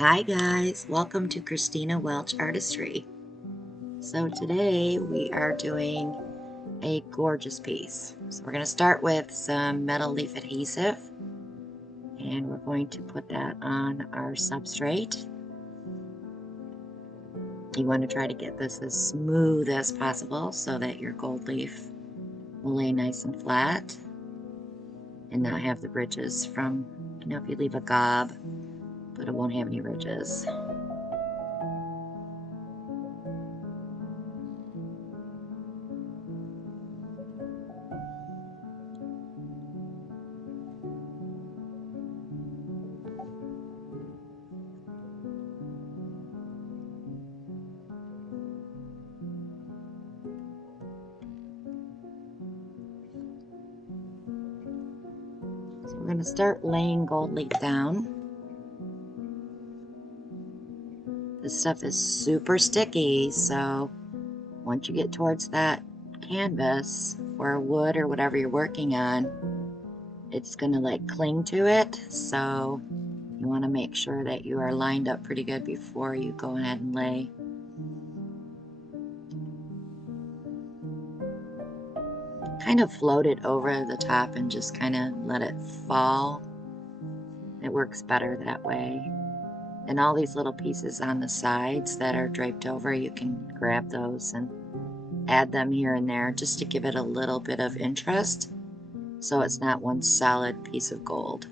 Hi guys, welcome to Christina Welch Artistry. So today we are doing a gorgeous piece. So we're going to start with some metal leaf adhesive and we're going to put that on our substrate. You want to try to get this as smooth as possible so that your gold leaf will lay nice and flat and not have the ridges from, if you leave a gob, but it won't have any ridges. So we're going to start laying gold leaf down. This stuff is super sticky, so once you get towards that canvas or wood or whatever you're working on, it's going to like cling to it. So you want to make sure that you are lined up pretty good before you go ahead and lay. Kind of float it over the top and just kind of let it fall. It works better that way. And all these little pieces on the sides that are draped over, you can grab those and add them here and there just to give it a little bit of interest so it's not one solid piece of gold.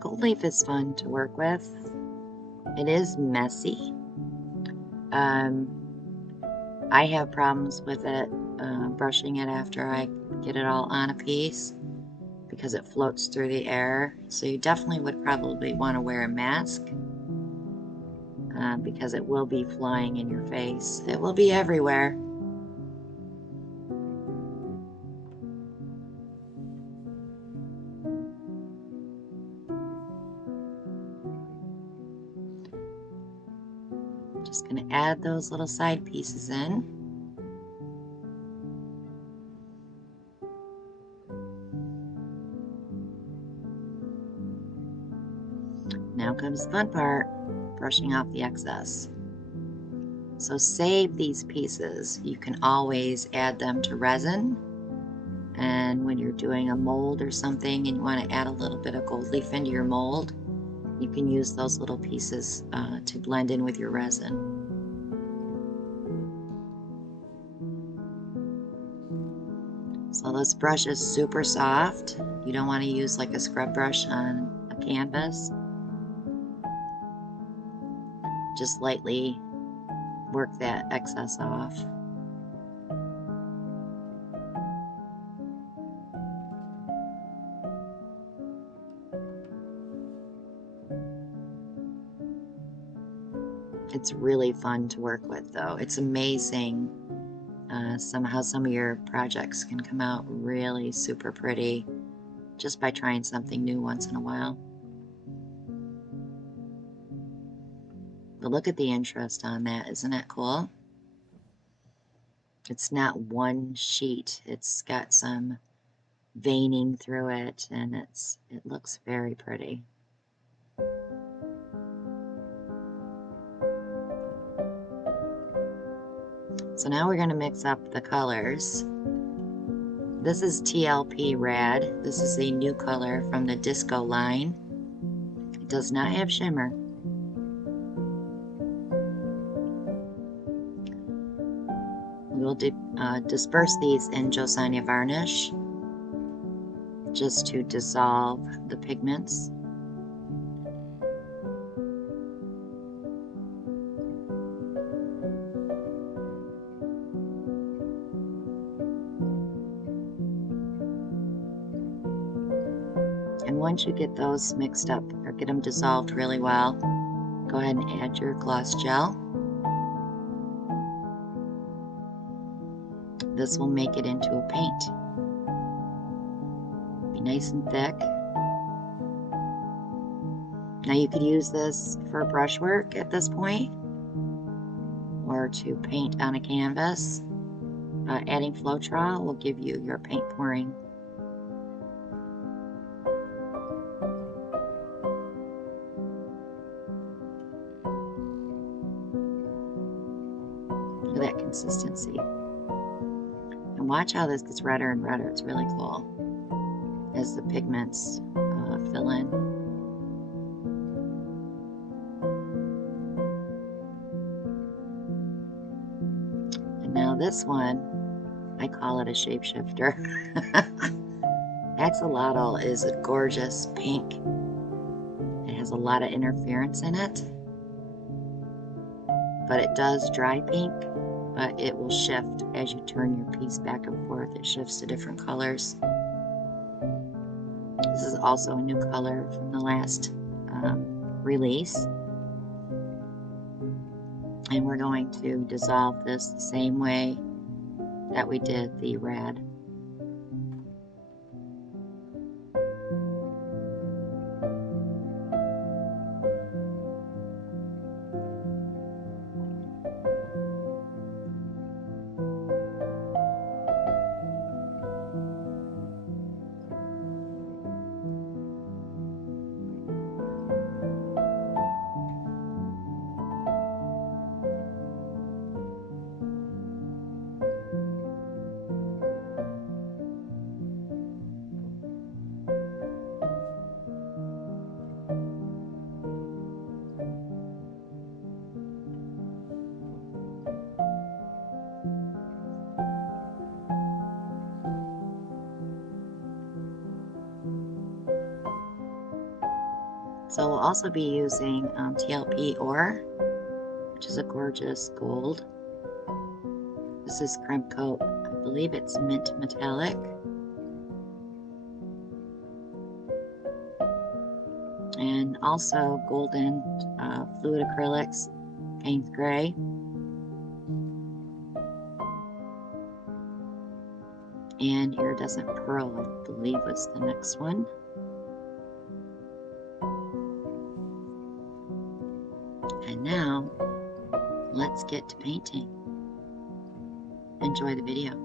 Gold leaf is fun to work with. It is messy. I have problems with it brushing it after I get it all on a piece because it floats through the air. So you definitely would probably want to wear a mask because it will be flying in your face. It will be everywhere. Just going to add those little side pieces in. Now comes the fun part, brushing off the excess. So save these pieces. You can always add them to resin. And when you're doing a mold or something and you want to add a little bit of gold leaf into your mold, you can use those little pieces to blend in with your resin. So this brush is super soft. You don't want to use like a scrub brush on a canvas. Just lightly work that excess off. It's really fun to work with though. It's amazing how some of your projects can come out really super pretty just by trying something new once in a while. But look at the interest on that, isn't that cool? It's not one sheet, it's got some veining through it and it looks very pretty. So now we're going to mix up the colors. This is TLP Rad. This is a new color from the Disco line. It does not have shimmer. We will disperse these in Josania varnish just to dissolve the pigments. And once you get those mixed up or get them dissolved really well, go ahead and add your gloss gel. This will make it into a paint. nice and thick. Now you could use this for brushwork at this point, or to paint on a canvas. Adding Floetrol will give you your paint pouring. Look at that consistency. And watch how this gets redder and redder. It's really cool as the pigments fill in. And now this one, I call it a shapeshifter. Axolotl is a gorgeous pink. It has a lot of interference in it, but it does dry pink, but it will shift as you turn your piece back and forth. It shifts to different colors. This is also a new color from the last release. And we're going to dissolve this the same way that we did the red. So we'll also be using TLP ore, which is a gorgeous gold. This is creme coat. I believe it's mint metallic. And also golden fluid acrylics, Payne's Gray. And Iridescent Pearl, I believe, was the next one. And now, let's get to painting. Enjoy the video.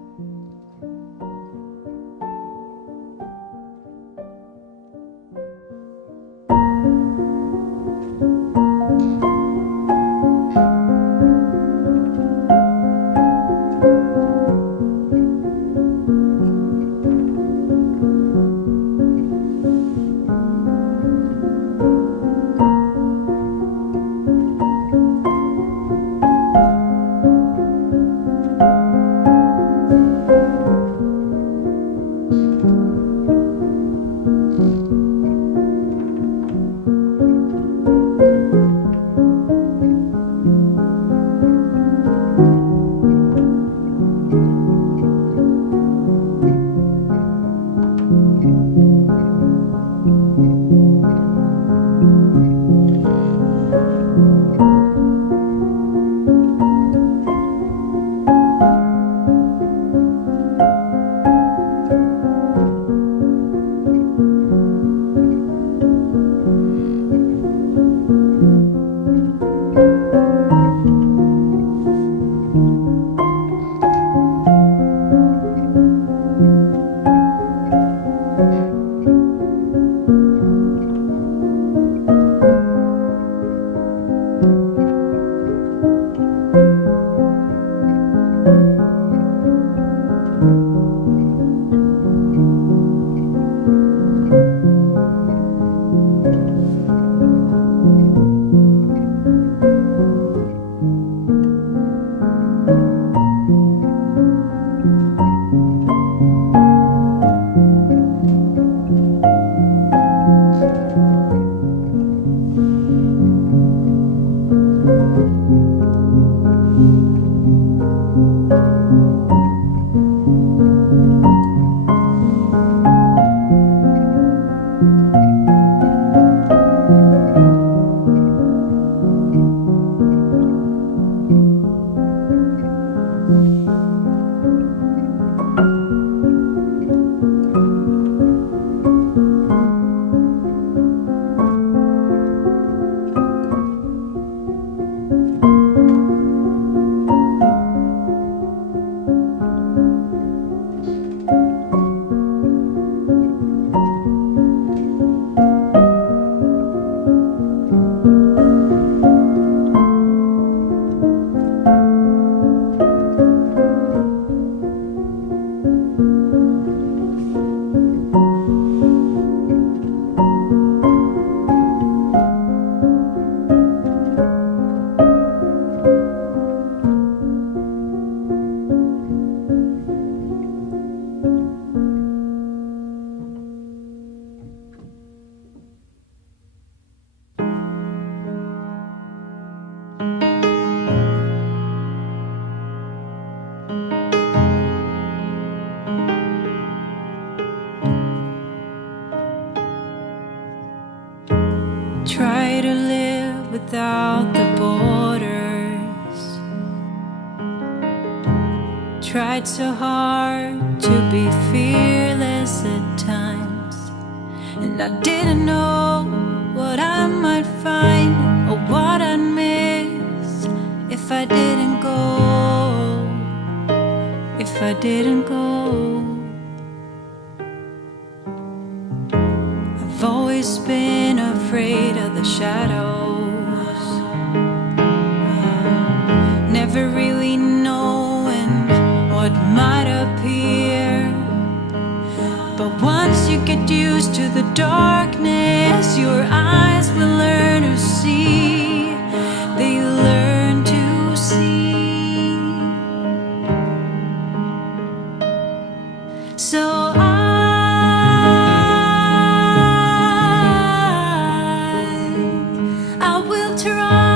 without the borders. Tried so hard to be fearless at times, and I didn't know what I might find or what I'd miss if I didn't go, if I didn't go. I've always been afraid of the shadows, never really knowing what might appear. But once you get used to the darkness, your eyes will learn to see. They learn to see. So I will try.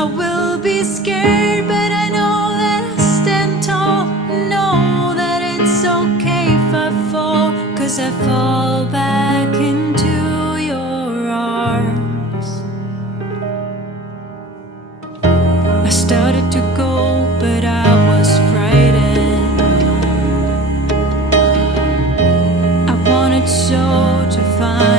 I will be scared, but I know that I stand tall. Know that it's okay if I fall, 'cause I fall back into your arms. I started to go, but I was frightened. I wanted so to find